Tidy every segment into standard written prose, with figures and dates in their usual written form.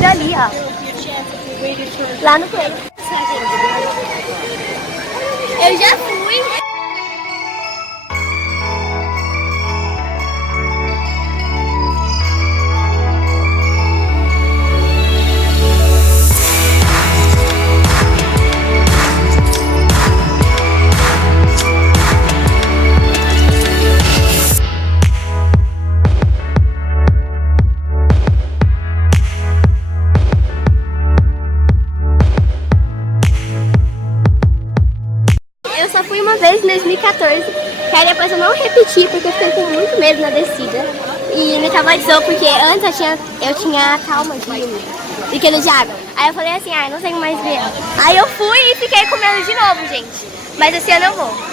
indo ali, ó. Lá no play. Eu já fui. Eu só fui uma vez em 2014, que aí depois eu não repeti porque eu fiquei com muito medo na descida. E me traumatizou porque antes eu tinha trauma de brinquedo de água. Aí eu falei assim, não tenho mais ver. Aí eu fui e fiquei com medo de novo, gente. Mas esse ano eu vou.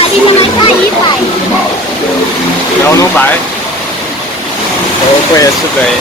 A gente vai sair, pai. Não, não vai. Eu conheço bem.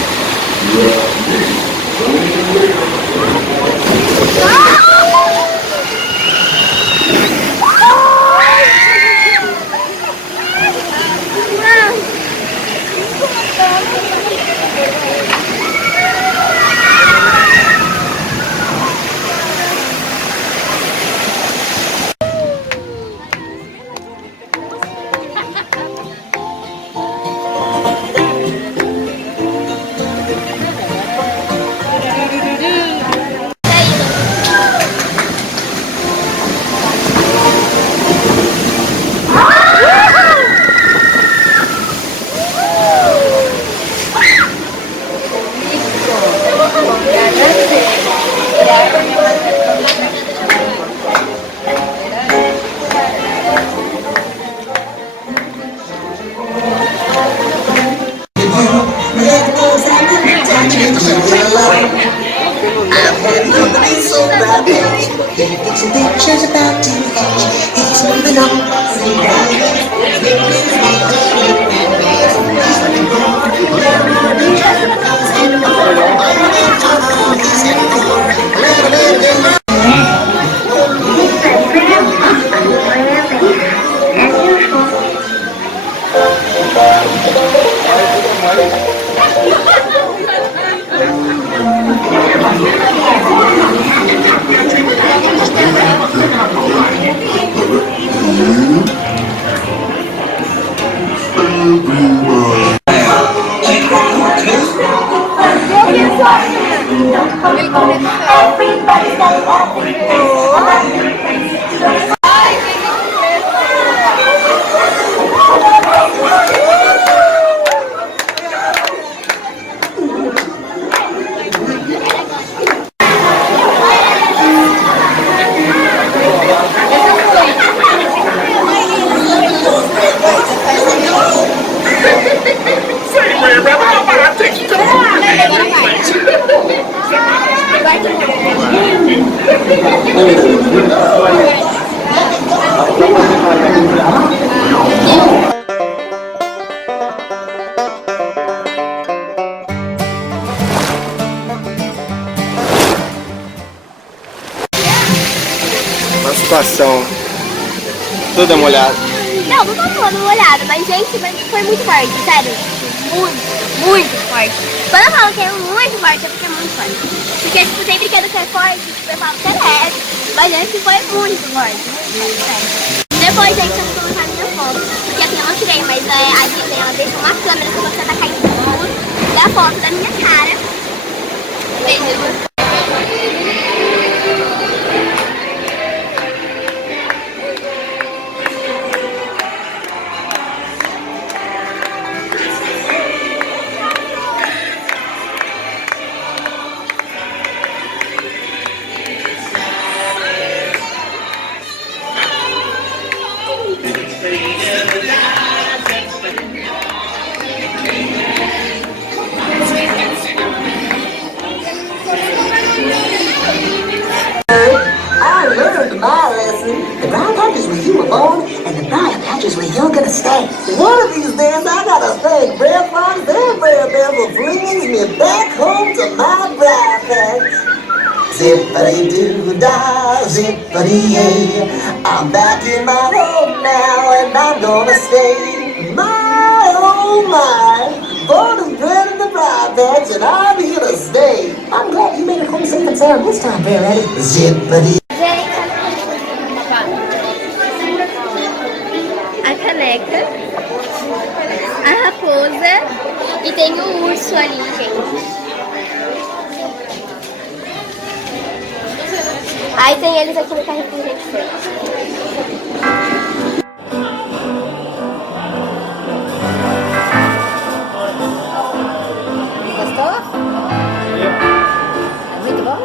Uma situação toda molhada. Não tô falando molhada, mas gente, foi muito forte, sério. Muito forte. Quando eu falo que é muito forte, é porque é muito forte. Porque, tipo, tem brinquedo que é forte, tipo, eu falo que é leve. Mas esse foi muito forte, sério. Depois, gente, eu vou colocar minha foto. Porque assim, eu não tirei, mas a Disney, ela deixou uma câmera que você tá caindo tudo. E a foto da minha cara. Beijo. zippity-doo-dah, zippity-yay. I'm back in my home now and I'm gonna stay. My, oh my, born and bred in the Briar Patch and I'm here to stay. I'm glad you made it home safe and sound this time, Bearhead. Zippity. A caneca, a raposa e tem o urso ali, gente. Aí tem eles aqui no carrinho que a gente foi. Gostou? É muito bom?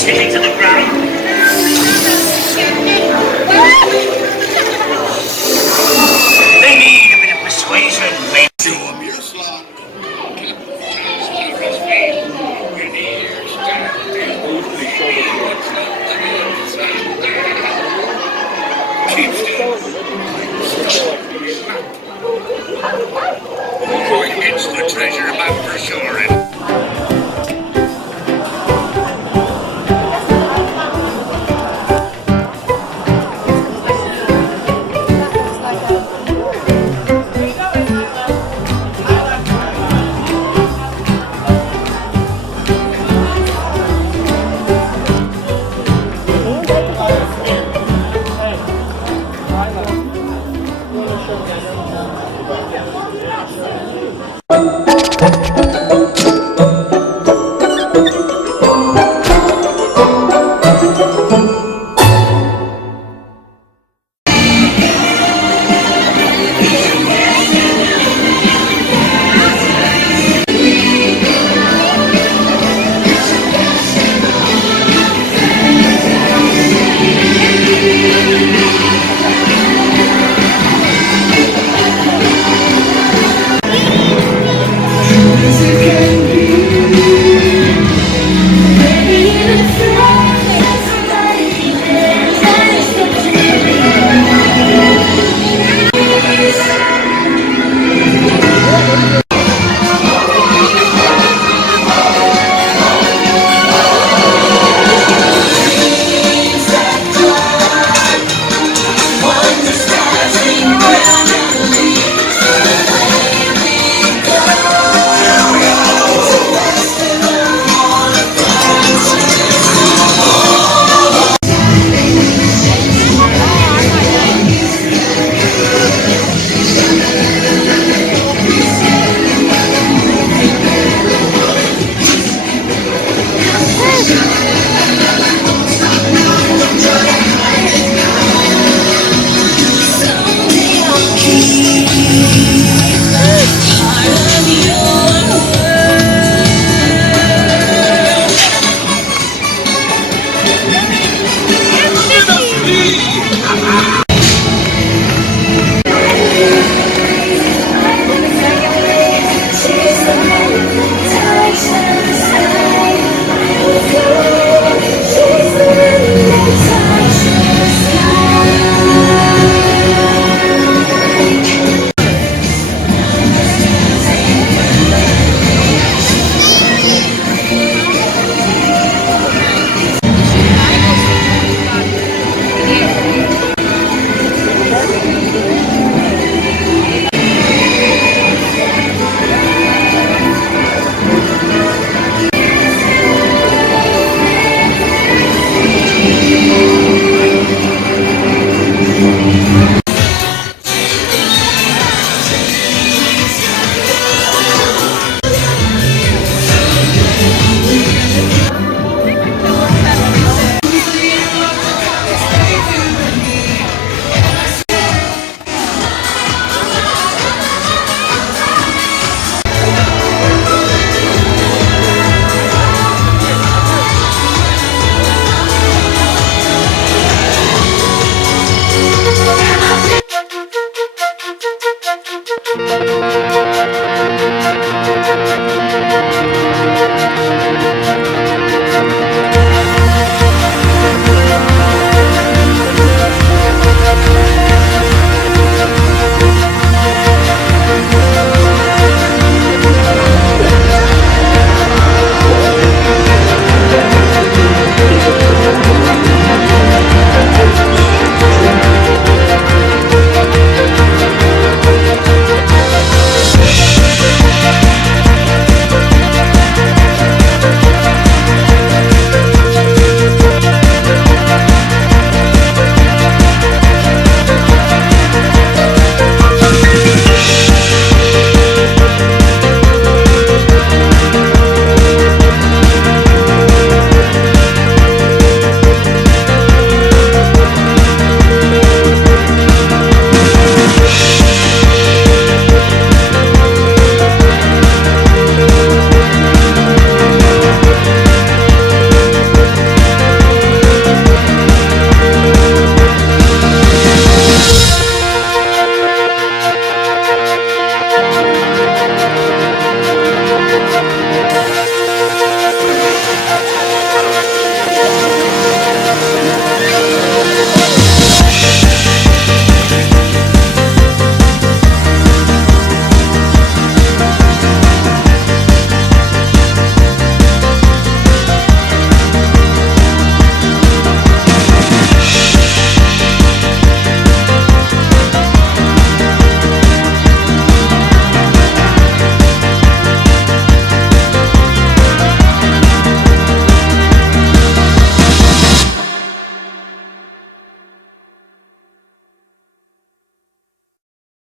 Sitting to the